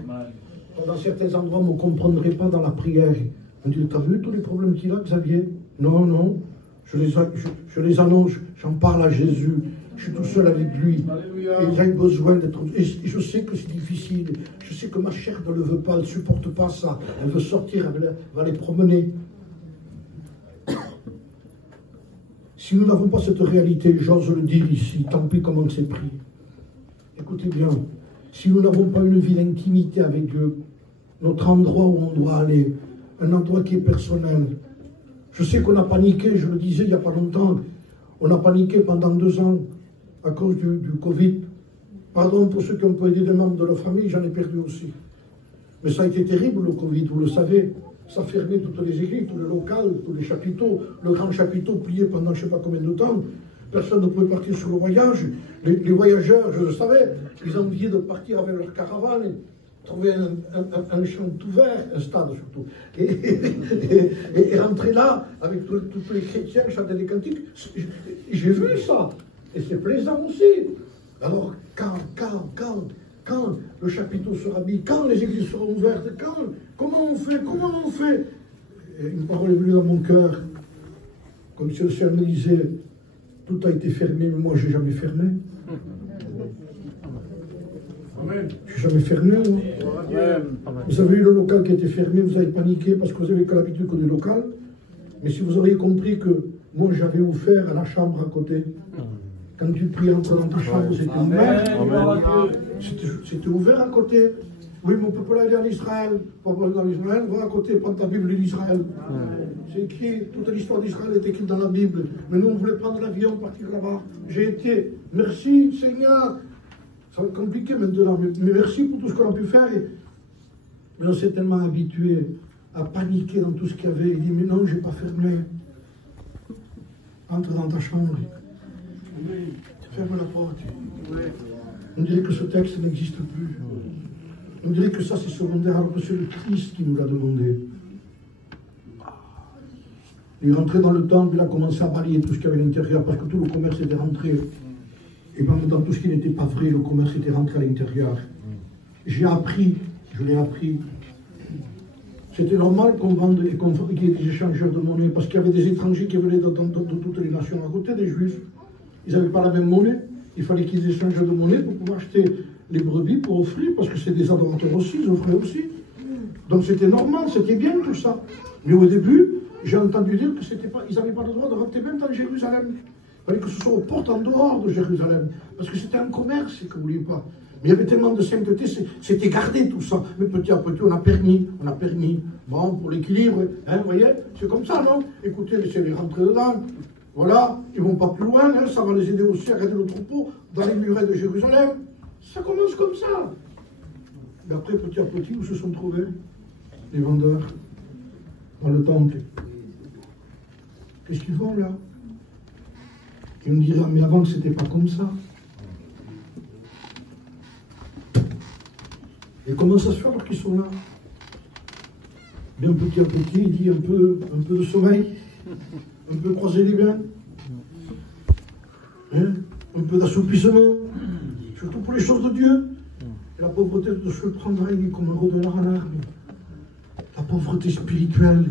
Dans certains endroits, on ne me comprendrait pas dans la prière. On dit, t'as vu tous les problèmes qu'il a, Xavier? Non, non. Je les annonce, j'en parle à Jésus. Je suis tout seul avec lui. Et j'ai besoin d'être... Et je sais que c'est difficile. Je sais que ma chair ne le veut pas. Elle ne supporte pas ça. Elle veut sortir, elle va les promener. Si nous n'avons pas cette réalité, j'ose le dire ici, tant pis comment c'est pris. Écoutez bien, si nous n'avons pas une vie d'intimité avec Dieu, notre endroit où on doit aller, un endroit qui est personnel. Je sais qu'on a paniqué, je le disais il n'y a pas longtemps, on a paniqué pendant 2 ans à cause du Covid. Pardon pour ceux qui ont aidé des membres de la famille, j'en ai perdu aussi. Mais ça a été terrible le Covid, vous le savez. Ça fermait toutes les églises, tous les locales, tous les chapiteaux. Le grand chapiteau plié pendant je ne sais pas combien de temps. Personne ne pouvait partir sur le voyage. Les voyageurs, je le savais, ils enviaient de partir avec leur caravane, trouver un champ tout vert, un stade surtout, et rentrer là avec tous les chrétiens, chanter des cantiques. J'ai vu ça, et c'est plaisant aussi. Alors, quand le chapiteau sera mis, quand les églises seront ouvertes, comment on fait Et une parole est venue dans mon cœur, comme si le Seigneur me disait, tout a été fermé, mais moi je n'ai jamais fermé. Je n'ai jamais fermé, moi. Vous avez eu le local qui a été fermé, vous avez paniqué parce que vous avez que l'habitude que du local. Mais si vous auriez compris que moi j'avais offert à la chambre à côté, quand tu pries entre dans ta chambre, c'était ouvert. C'était ouvert à côté. Oui, mais on ne peut pas aller en Israël. Pour aller en Israël, va à côté, prends ta Bible d'Israël. C'est écrit, toute l'histoire d'Israël est écrite dans la Bible. Mais nous, on voulait prendre l'avion, partir là-bas. J'ai été, merci Seigneur. Ça va être compliqué maintenant, mais merci pour tout ce qu'on a pu faire. Mais on s'est tellement habitué à paniquer dans tout ce qu'il y avait. Il dit, mais non, je n'ai pas fermé. Entre dans ta chambre. Ferme la porte. On dirait que ce texte n'existe plus. On dirait que ça c'est secondaire, alors que c'est le Christ qui nous l'a demandé. Il est rentré dans le temple, il a commencé à balayer tout ce qu'il y avait à l'intérieur, parce que tout le commerce était rentré. Et même dans tout ce qui n'était pas vrai, le commerce était rentré à l'intérieur. J'ai appris, je l'ai appris. C'était normal qu'on vende et qu'il y ait des échangeurs de monnaie, parce qu'il y avait des étrangers qui venaient de toutes les nations à côté des Juifs. Ils n'avaient pas la même monnaie. Il fallait qu'ils échangent de monnaie pour pouvoir acheter les brebis pour offrir, parce que c'est des adorateurs aussi, ils offraient aussi. Donc c'était normal, c'était bien tout ça. Mais au début, j'ai entendu dire que c'était pas, ils n'avaient pas le droit de rentrer même dans Jérusalem. Il fallait que ce soit aux portes en dehors de Jérusalem, parce que c'était un commerce, que vous ne vouliez pas. Mais il y avait tellement de sainteté, c'était gardé tout ça. Mais petit à petit, on a permis. Bon, pour l'équilibre, hein, vous voyez, c'est comme ça, non? Écoutez, laissez-les rentrer dedans. Voilà, ils ne vont pas plus loin, hein, ça va les aider aussi à garder le troupeau dans les murets de Jérusalem. Ça commence comme ça. Et après, petit à petit, où se sont trouvés les vendeurs dans le temple? Qu'est-ce qu'ils font là? Ils me diront, mais avant, c'était pas comme ça. Et comment ça se fait alors qu'ils sont là? Bien petit à petit, il dit un peu de sommeil, un peu croiser les biens, hein, un peu d'assoupissement, surtout pour les choses de Dieu. Et la pauvreté de se prendre comme un redonneur à l'arme. La pauvreté spirituelle,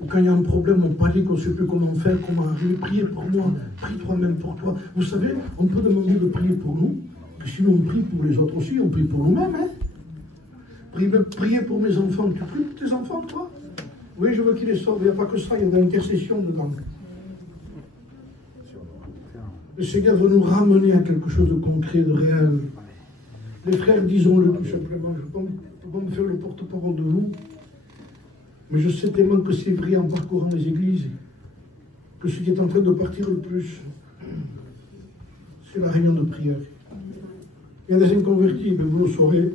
où quand il y a un problème, on panique, on ne sait plus comment faire, comment arriver. Priez pour moi, prie toi-même pour toi. Vous savez, on peut demander de prier pour nous, que sinon on prie pour les autres aussi, on prie pour nous-mêmes. Hein? Priez pour mes enfants. Tu pries pour tes enfants, toi? Oui, je veux qu'ils les sauvent. Il n'y a pas que ça, il y a de l'intercession dedans. Le Seigneur veut nous ramener à quelque chose de concret, de réel. Les frères, disons-le tout simplement. Je ne peux pas me faire le porte-parole de vous, mais je sais tellement que c'est vrai en parcourant les églises, que ce qui est en train de partir le plus, c'est la réunion de prière. Il y a des inconvertis, mais vous le saurez,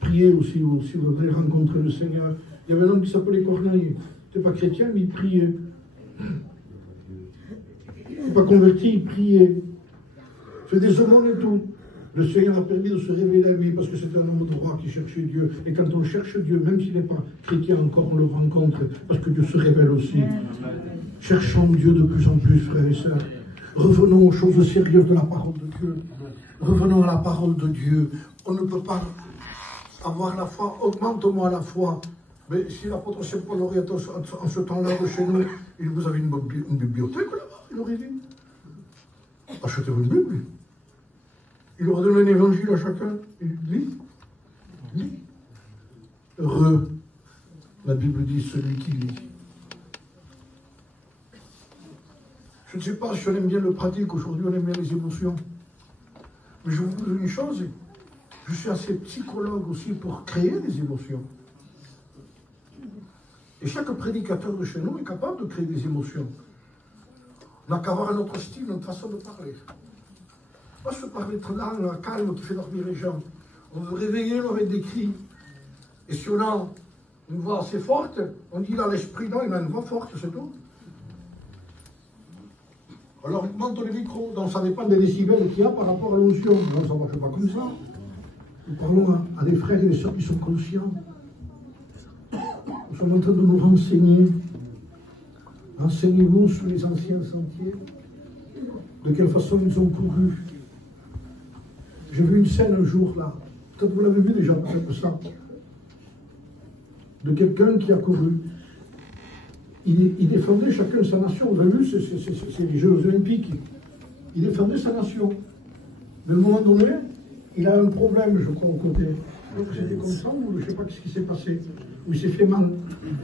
priez aussi, si vous voulez rencontrer le Seigneur. Il y avait un homme qui s'appelait Corneille. Il n'était pas chrétien, mais il priait. Il n'était pas converti, il priait. Il fait des aumônes et tout. Le Seigneur a permis de se révéler à lui parce que c'était un homme droit qui cherchait Dieu. Et quand on cherche Dieu, même s'il n'est pas chrétien encore, on le rencontre parce que Dieu se révèle aussi. Cherchons Dieu de plus en plus, frères et sœurs. Revenons aux choses sérieuses de la parole de Dieu. Revenons à la parole de Dieu. On ne peut pas avoir la foi. Augmente-moi la foi. Mais si l'apôtre Saint Paul aurait été en ce temps-là de chez nous, il vous avait une bibliothèque là-bas, il aurait dit. Achetez-vous une Bible. Il aurait donné un évangile à chacun. Il lit. Heureux, la Bible dit, celui qui lit. Je ne sais pas si on aime bien le pratique, aujourd'hui on aime bien les émotions. Mais je vous dis une chose, je suis assez psychologue aussi pour créer des émotions. Et chaque prédicateur de chez nous est capable de créer des émotions. On n'a qu'à avoir notre style, notre façon de parler. Pas se parler très lent, calme, qui fait dormir les gens. On veut réveiller avec des cris. Et si on a une voix assez forte, on dit là l'esprit, non, il a une voix forte, c'est tout. Alors il monte le micro, donc ça dépend des décibels qu'il y a par rapport à l'onction. Non, ça ne marche pas comme ça. Nous parlons à des frères et des sœurs qui sont conscients. Nous sommes en train de nous renseigner. Renseignez-vous sur les anciens sentiers. De quelle façon ils ont couru. J'ai vu une scène un jour là. Peut-être vous l'avez vu déjà, peut-être ça. De quelqu'un qui a couru. Il défendait chacun sa nation. Vous avez vu, c'est les Jeux Olympiques. Il défendait sa nation. Mais à un moment donné, il a un problème, je crois, au côté. Donc c'était comme ça, ou je ne sais pas ce qui s'est passé. Ou il s'est fait mal,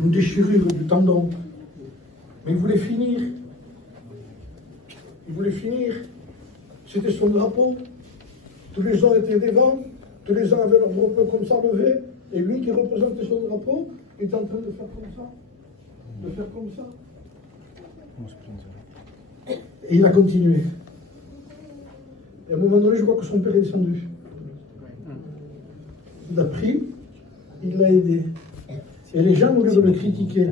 une déchirure du tendon. Mais il voulait finir. Il voulait finir. C'était son drapeau. Tous les gens étaient devant. Tous les gens avaient leur drapeau comme ça levé. Et lui qui représentait son drapeau était en train de faire comme ça. De faire comme ça. Et il a continué. Et à un moment donné, je vois que son père est descendu. Il l'a pris, il l'a aidé. Et les gens, au lieu de le critiquer,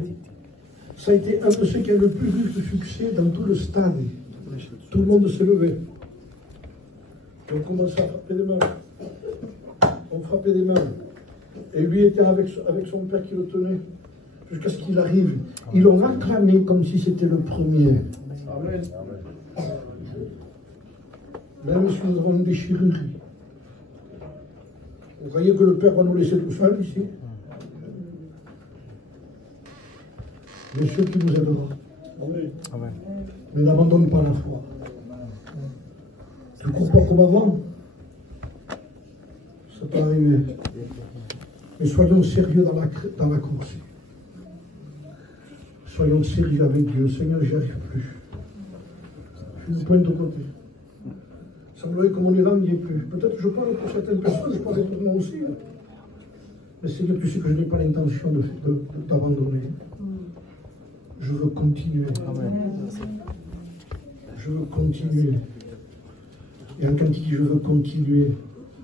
ça a été un de ceux qui a le plus eu de succès dans tout le stade. Tout le monde se levait. On commençait à frapper des mains. On frappait des mains. Et lui était avec son père qui le tenait. Jusqu'à ce qu'il arrive. Ils l'ont acclamé comme si c'était le premier. Amen. Même si nous avons une déchirure. Vous voyez que le Père va nous laisser tout seul ici. Monsieur qui nous aidera. Amen. Mais n'abandonne pas la foi. Tu ne cours pas comme avant. Ça peut arriver. Mais soyons sérieux dans la course. Soyons sérieux avec Dieu. Seigneur, j'y arrive plus. Je me pointe de côté. Il semblerait que mon élan n'y est plus. Peut-être que je parle pour certaines personnes, je parle pour moi aussi. Mais Seigneur, tu sais que je n'ai pas l'intention de t'abandonner. Je veux continuer. Amen. Je veux continuer. Et un cantique, je veux continuer.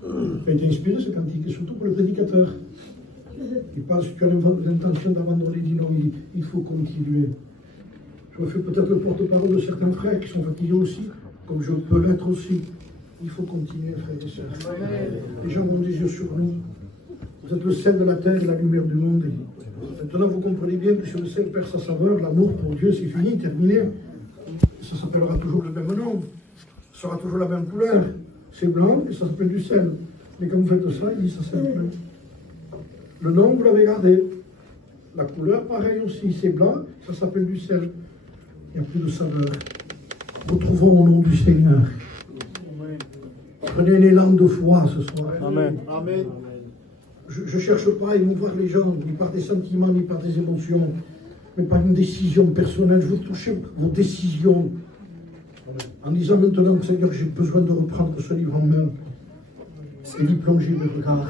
Il a été inspiré ce cantique, et surtout pour le prédicateur. Il parle, si tu as l'intention d'abandonner, dis non, il faut continuer. Je me fais peut-être le porte-parole de certains frères qui sont fatigués aussi, comme je peux l'être aussi. Il faut continuer, frères et sœurs. Les gens ont des yeux sur nous. Vous êtes le sel de la terre et la lumière du monde. Et maintenant, vous comprenez bien que si le sel perd sa saveur, l'amour pour Dieu, c'est fini, terminé. Ça s'appellera toujours le même nom. Ça sera toujours la même couleur. C'est blanc et ça s'appelle du sel. Mais quand vous faites ça, il dit ça s'appelle bleu. Le nom, vous l'avez gardé. La couleur, pareil aussi. C'est blanc, ça s'appelle du sel. Il n'y a plus de saveur. Retrouvons au nom du Seigneur. Prenez un élan de foi ce soir. Amen. Amen. Je ne cherche pas à émouvoir les gens, ni par des sentiments, ni par des émotions, mais par une décision personnelle. Je veux toucher vos décisions. En disant maintenant, Seigneur, j'ai besoin de reprendre ce livre en main. et d'y plonger le regard.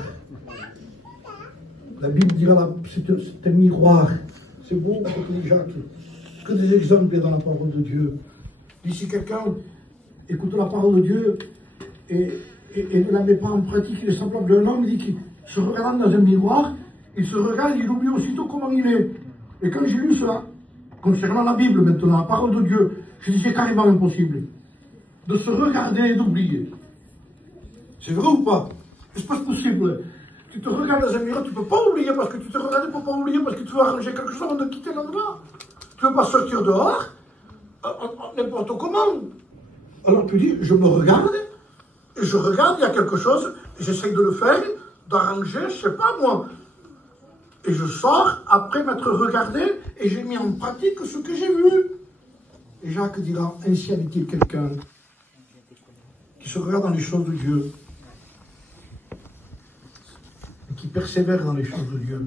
La Bible dira là, c'est un miroir. C'est beau, petit Jacques. Que des exemples dans la parole de Dieu. Si quelqu'un écoute la parole de Dieu et ne la met pas en pratique, il est semblable d'un homme, il dit qu'il se regarde dans un miroir, il se regarde, il oublie aussitôt comment il est. Et quand j'ai lu cela, concernant la Bible maintenant, la parole de Dieu, je dis c'est carrément impossible de se regarder et d'oublier. C'est vrai ou pas? C'est pas possible. Tu te regardes dans un miroir, tu ne peux pas oublier parce que tu te regardes pour pas oublier parce que tu veux arranger quelque chose avant de quitter l'endroit. Tu ne veux pas sortir dehors, n'importe comment. Alors tu dis, je me regarde, et je regarde, il y a quelque chose, j'essaye de le faire, d'arranger, je ne sais pas moi. Et je sors après m'être regardé et j'ai mis en pratique ce que j'ai vu. Et Jacques dira, ainsi avait-il quelqu'un qui se regarde dans les choses de Dieu et qui persévère dans les choses de Dieu,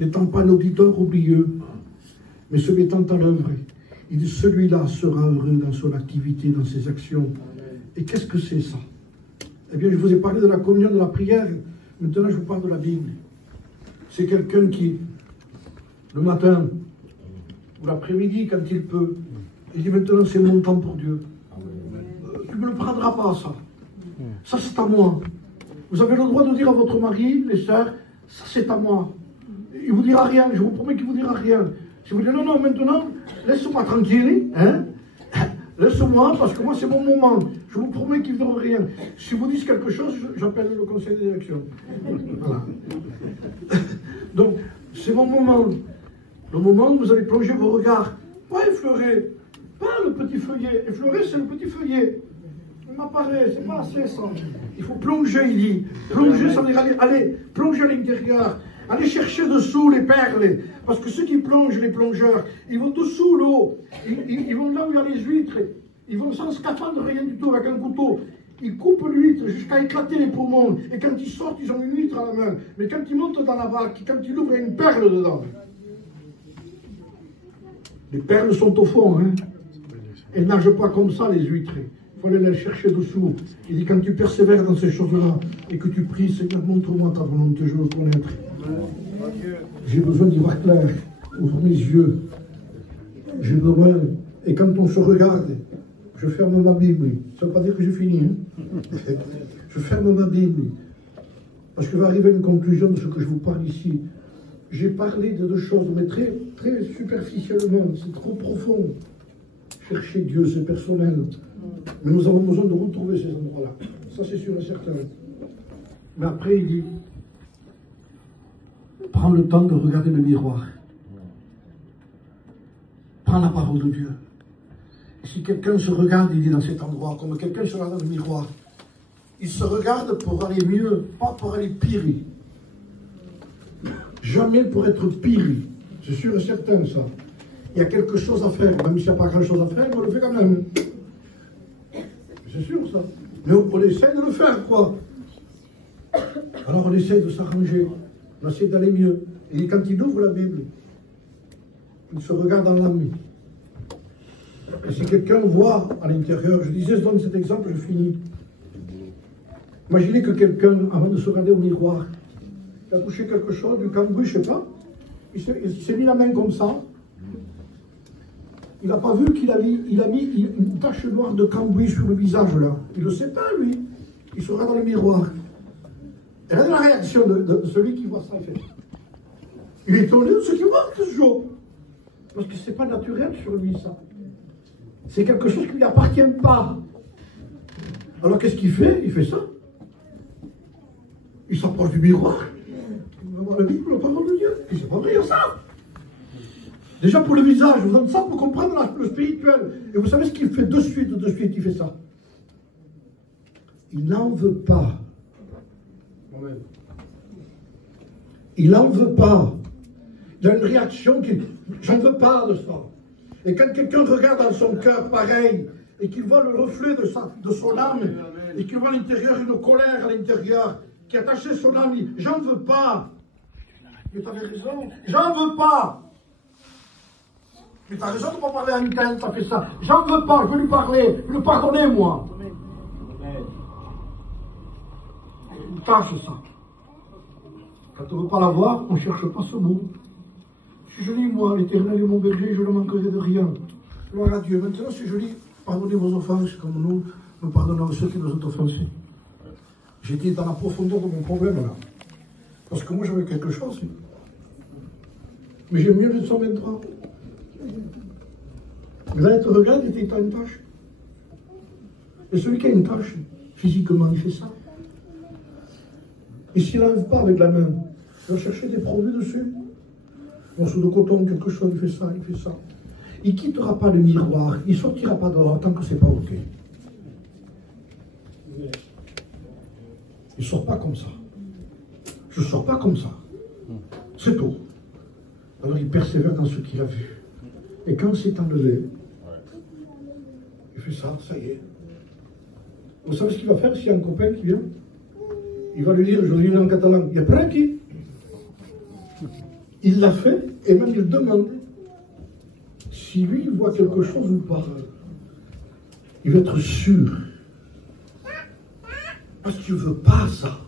n'étant pas un auditeur oublieux, mais se mettant à l'œuvre. Il dit, celui-là sera heureux dans son activité, dans ses actions. Et qu'est-ce que c'est ça? Eh bien, je vous ai parlé de la communion, de la prière. Maintenant, je vous parle de la Bible. C'est quelqu'un qui, le matin, ou l'après-midi, quand il peut, il dit, maintenant, c'est mon temps pour Dieu. Tu ne me le prendras pas, ça. Ça, c'est à moi. Vous avez le droit de dire à votre mari, les sœurs, ça, c'est à moi. Il ne vous dira rien, je vous promets qu'il ne vous dira rien. Si vous dites, non, non, maintenant, laisse-moi tranquille, hein. Laisse-moi, parce que moi, c'est mon moment. Je vous promets qu'il ne dira rien. Si vous dites quelque chose, j'appelle le conseil de direction. Voilà. Donc, c'est mon moment. Le moment où vous allez plonger vos regards. Pas effleurer. Pas le petit feuillet. Effleurer, c'est le petit feuillet. Il m'apparaît, c'est pas assez ça. Il faut plonger, il dit. Plonger, ça veut dire aller plonger à l'intérieur. Allez chercher dessous les perles. Parce que ceux qui plongent, les plongeurs, ils vont dessous l'eau. Ils vont là où il y a les huîtres. Ils vont sans scaphandre, rien du tout, avec un couteau. Ils coupent l'huître jusqu'à éclater les poumons. Et quand ils sortent, ils ont une huître à la main. Mais quand ils montent dans la barque, quand ils ouvrent, il y a une perle dedans. Les perles sont au fond. Hein. Elles ne nagent pas comme ça, les huîtres. Il faut aller les chercher dessous. Il dit, quand tu persévères dans ces choses-là et que tu pries, Seigneur, montre-moi ta volonté, je veux connaître. J'ai besoin d'y voir clair. Ouvre mes yeux. J'ai besoin. Et quand on se regarde, je ferme ma Bible. Ça ne veut pas dire que j'ai fini. Hein. Je ferme ma Bible. Parce que va arriver une conclusion de ce que je vous parle ici. J'ai parlé de deux choses, mais très, très superficiellement. C'est trop profond. Chercher Dieu, c'est personnel. Mais nous avons besoin de retrouver ces endroits-là. Ça, c'est sûr et certain. Mais après, il dit, prends le temps de regarder le miroir. Prends la parole de Dieu. Et si quelqu'un se regarde, il dit dans cet endroit, comme quelqu'un se regarde dans le miroir, il se regarde pour aller mieux, pas pour aller pire. Jamais pour être pire. C'est sûr et certain, ça. Il y a quelque chose à faire. Même s'il n'y a pas grand-chose à faire, on le fait quand même. C'est sûr, ça. Mais on essaie de le faire, quoi. Alors on essaie de s'arranger. On essaie d'aller mieux. Et quand il ouvre la Bible, il se regarde dans l'âme. Et si quelqu'un voit à l'intérieur, je disais, je donne cet exemple, je finis. Imaginez que quelqu'un, avant de se regarder au miroir, il a touché quelque chose, du cambouis, je ne sais pas. Il s'est mis la main comme ça. Il n'a pas vu qu'il a mis une tache noire de cambouis sur le visage, là. Il ne le sait pas, lui. Il se regarde dans le miroir. Et là, la réaction de celui qui voit ça, il fait. Il est étonné de ce qu'il voit, ce jour. Parce que ce n'est pas naturel sur lui, ça. C'est quelque chose qui ne lui appartient pas. Alors qu'est-ce qu'il fait? Il fait ça. Il s'approche du miroir. Il va voir la Bible, la parole de Dieu. Il ne sait pas dire ça. Déjà pour le visage, je vous donne ça pour comprendre le spirituel. Et vous savez ce qu'il fait de suite, il fait ça. Il n'en veut pas. Il n'en veut pas. Il y a une réaction qui... J'en veux pas de ça. Et quand quelqu'un regarde dans son cœur pareil, et qu'il voit le reflet de son âme, et qu'il voit à l'intérieur une colère à l'intérieur, qui a attaché son âme, il dit, j'en veux pas. Mais tu avais raison, j'en veux pas. Mais tu as raison de ne pas parler à une telle, tu as fait ça. J'en veux pas, je veux lui parler, je veux le pardonner, moi. tâche ça. Quand on ne veut pas l'avoir, on ne cherche pas ce mot. Si je lis, moi, l'Éternel est mon berger, je ne manquerai de rien. Gloire à Dieu. Maintenant, si je lis, pardonnez vos offenses, comme nous pardonnons ceux qui nous ont offensés. J'étais dans la profondeur de mon problème, là. Parce que moi, j'avais quelque chose. Mais j'aime mieux le 123. Mais là, il te regarde et tu as une tâche. Et celui qui a une tâche, physiquement, il fait ça. Et s'il n'enlève pas avec la main, il va chercher des produits dessus. Morceau de coton, quelque chose, il fait ça, il fait ça. Il ne quittera pas le miroir, il ne sortira pas dehors tant que ce n'est pas OK. Il ne sort pas comme ça. Je ne sors pas comme ça. C'est tout. Alors il persévère dans ce qu'il a vu. Et quand c'est enlevé, il fait ça, ça y est. Vous savez ce qu'il va faire s'il y a un copain qui vient? Il va lui dire, je lui dis en catalan, il y a plein qui. Il l'a fait, et même il demande si lui il voit quelque chose ou pas. Il va être sûr. Parce qu'il ne veut pas ça.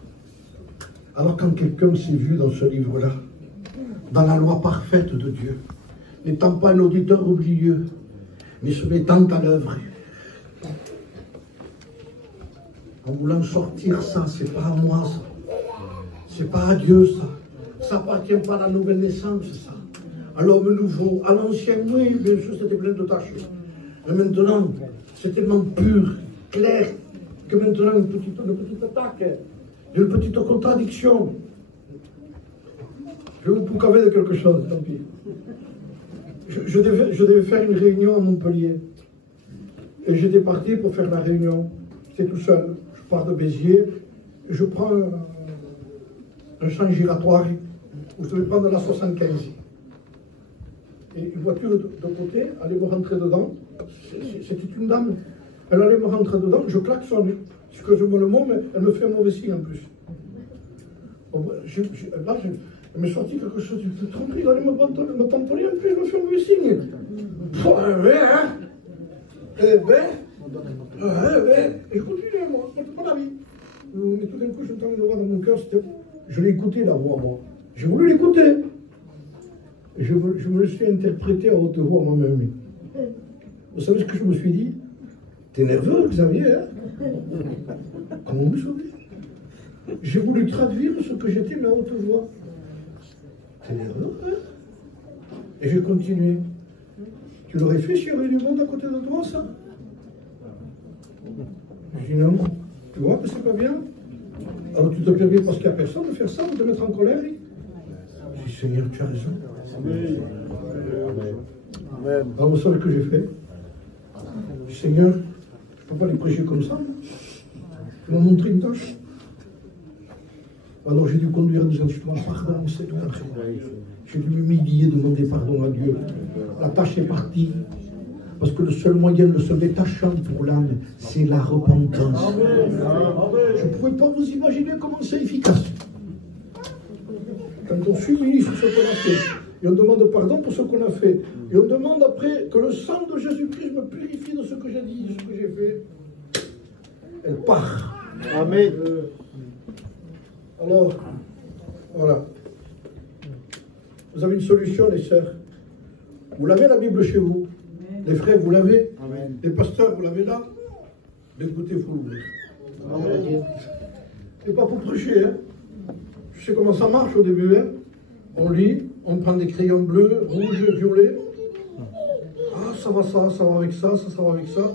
Alors quand quelqu'un s'est vu dans ce livre-là, dans la loi parfaite de Dieu, n'étant pas un auditeur oublieux, mais se mettant à l'œuvre, en voulant sortir ça, c'est pas à moi ça, c'est pas à Dieu ça, ça appartient pas à la nouvelle naissance ça, à l'homme nouveau, à l'ancien, oui, bien sûr c'était plein de tâches, mais maintenant c'est tellement pur, clair, que maintenant une petite attaque, une petite contradiction. Je vais vous poucaver de quelque chose, tant pis. Je devais faire une réunion à Montpellier. Et j'étais parti pour faire la réunion. J'étais tout seul. Je pars de Béziers. Je prends un champ giratoire où je devais prendre la 75. Et une voiture de côté allait me rentrer dedans. C'était une dame. Elle allait me rentrer dedans. Je klaxonne. Excusez-moi le mot, mais elle me fait un mauvais signe en plus. Là, il m'est sorti quelque chose, tu te trompes, il allait me tamponner, en plus je me fais un mauvais signe. Et je continue, moi, c'est pas la vie. Mais tout d'un coup, j'entends une voix dans mon cœur, je l'ai écouté la voix, moi. J'ai voulu l'écouter. Je me le suis interprété à haute voix moi-même. Vous savez ce que je me suis dit? T'es nerveux, Xavier, hein? Comment vous savez? J'ai voulu traduire ce que j'étais, mais à haute voix. T'es nerveux, hein? Et j'ai continué. Tu l'aurais fait s'il y avait du monde à côté de toi, ça? Je dis non. Tu vois que c'est pas bien? Alors tu te permets parce qu'il n'y a personne de faire ça, de te mettre en colère? Je dis Seigneur, tu as raison. Alors vous savez ce que j'ai fait? Je dis Seigneur, je ne peux pas les prêcher comme ça. Tu m'as montré une tâche. Alors j'ai dû conduire des instruments, pardon, c'est tout. J'ai dû m'humilier, demander pardon à Dieu. La tâche est partie. Parce que le seul moyen de se détachant pour l'âme, c'est la repentance. Je ne pouvais pas vous imaginer comment c'est efficace. Quand on s'humilie sur ce qu'on a fait, et on demande pardon pour ce qu'on a fait, et on demande après que le sang de Jésus-Christ me purifie de ce que j'ai dit, de ce que j'ai fait, elle part. Amen. Alors, voilà. Vous avez une solution, les sœurs. Vous l'avez la Bible chez vous. Les frères, vous l'avez. Les pasteurs, vous l'avez là. Écoutez, il faut l'ouvrir. C'est pas pour prêcher, hein. Je sais comment ça marche au début, hein. On lit, on prend des crayons bleus, rouges, violets. Ah, ça va avec ça, ça va avec ça.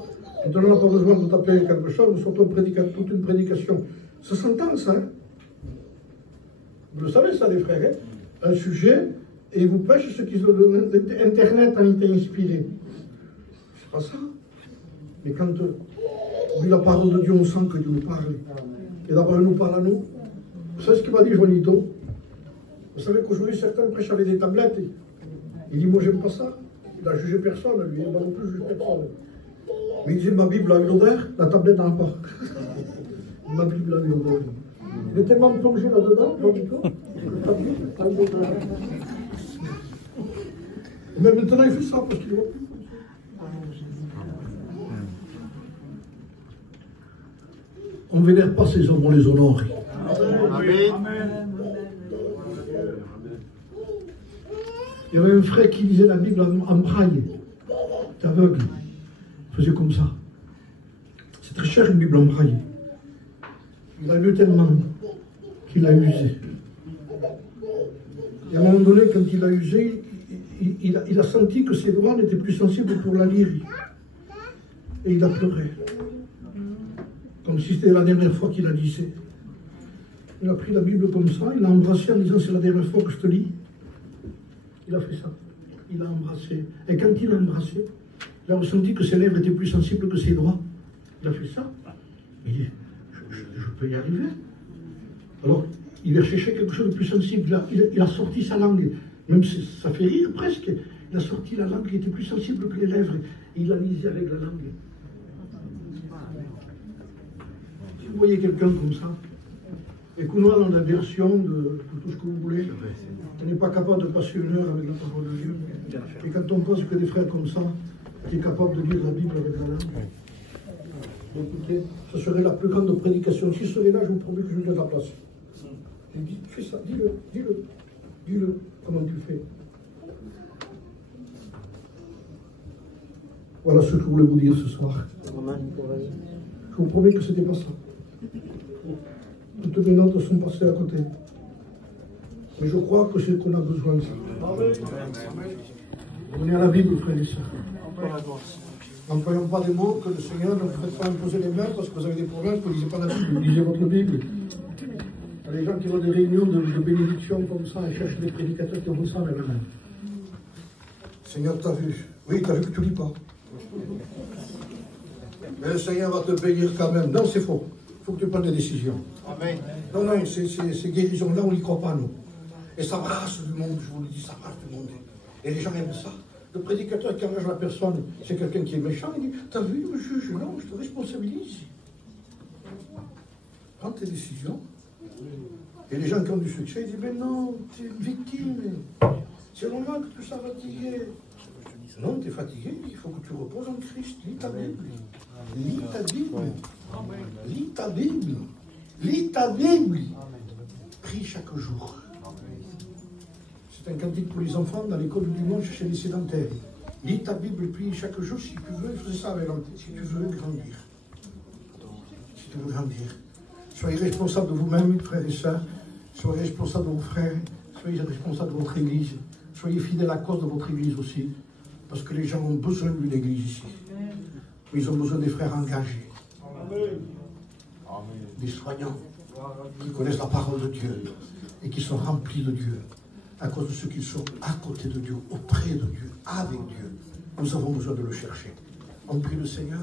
Maintenant, on n'a pas besoin de taper quelque chose, nous sortons toute une prédication. Ça s'entend, ça, hein. Vous le savez, ça, les frères, hein. Un sujet, et ils vous prêchent ce qu'ils ont. Internet a été inspiré. C'est pas ça. Mais quand on lit la parole de Dieu, on sent que Dieu nous parle. Et d'abord, il nous parle à nous. Vous savez ce qu'il m'a dit, Joanito? Vous savez qu'aujourd'hui, certains prêchent avec des tablettes. Il dit, moi, j'aime pas ça. Il a jugé personne, lui. Il n'a non plus jugé personne. Mais il dit, ma Bible a une odeur, la tablette n'en a pas. Ma Bible a une odeur. Il est tellement plongé là-dedans, Joanito. Mais maintenant, il fait ça parce qu'il voit plus. On ne vénère pas ces hommes, on les honore. Il y avait un frère qui lisait la Bible en braille. Il était aveugle. Il faisait comme ça. C'est très cher une Bible en braille. Il a lu tellement qu'il a usé. Et à un moment donné, quand il a usé, il a senti que ses doigts n'étaient plus sensibles pour la lire. Et il a pleuré. Comme si c'était la dernière fois qu'il la lisait. Il a pris la Bible comme ça, il l'a embrassé en disant c'est la dernière fois que je te lis. Il a fait ça. Il l'a embrassé. Et quand il l'a embrassé, il a ressenti que ses lèvres étaient plus sensibles que ses doigts. Il a fait ça. Il dit, je peux y arriver. Alors, il a cherché quelque chose de plus sensible. Il a sorti sa langue. Même si ça fait rire presque. Il a sorti la langue qui était plus sensible que les lèvres. Et il la lisait avec la langue. Si vous voyez quelqu'un comme ça, et qu'on a dans la version de tout ce que vous voulez, on n'est pas capable de passer une heure avec la parole de Dieu. Et quand on pose que des frères comme ça, qui est capable de lire la Bible avec la langue, écoutez, ce serait la plus grande prédication. Si je serais là, je vous promets que je lui donne la place. Je dis, fais ça, dis-le, comment tu le fais. Voilà ce que je voulais vous dire ce soir. Je vous promets que ce n'était pas ça. Toutes mes notes sont passées à côté. Mais je crois que c'est ce qu'on a besoin de ça. Venez à la Bible, frères et sœurs. N'employons pas des mots que le Seigneur ne vous fait pas imposer les mains parce que vous avez des problèmes, que vous ne lisez pas la Bible, vous lisez votre Bible. Il y a des gens qui vont à des réunions de bénédiction comme ça et cherchent des prédicateurs qui ont ça avec la main. Seigneur, t'as vu? Oui, t'as vu que tu ne lis pas. Mais le Seigneur va te bénir quand même. Non, c'est faux. Il faut que tu prennes des décisions. Amen. Non, ces guérisons-là, on n'y croit pas, nous. Et ça brasse du monde, je vous le dis, ça brasse du monde. Et les gens aiment ça. Le prédicateur qui engage la personne, c'est quelqu'un qui est méchant, il dit, t'as vu, le juge? Non, je te responsabilise. Prends tes décisions. Et les gens qui ont du succès, ils disent, mais non, tu es une victime. C'est normal que tu sois fatigué. Non, tu es fatigué, il faut que tu reposes en Christ. Lis ta Bible. Lis ta Bible. Lis ta Bible. Lis ta Bible. Prie chaque jour. C'est un cantique pour les enfants dans l'école du dimanche chez les sédentaires. Lis ta Bible, prie chaque jour si tu veux. Je faisais ça avec l'antenne. Si tu veux grandir. Si tu veux grandir. Soyez responsables de vous-même, frères et sœurs. Soyez responsables de vos frères. Soyez responsables de votre église. Soyez fidèles à la cause de votre église aussi. Parce que les gens ont besoin d'une église ici. Ils ont besoin des frères engagés. Des soignants qui connaissent la parole de Dieu et qui sont remplis de Dieu. À cause de ceux qui sont à côté de Dieu, auprès de Dieu, avec Dieu. Nous avons besoin de le chercher. On prie le Seigneur.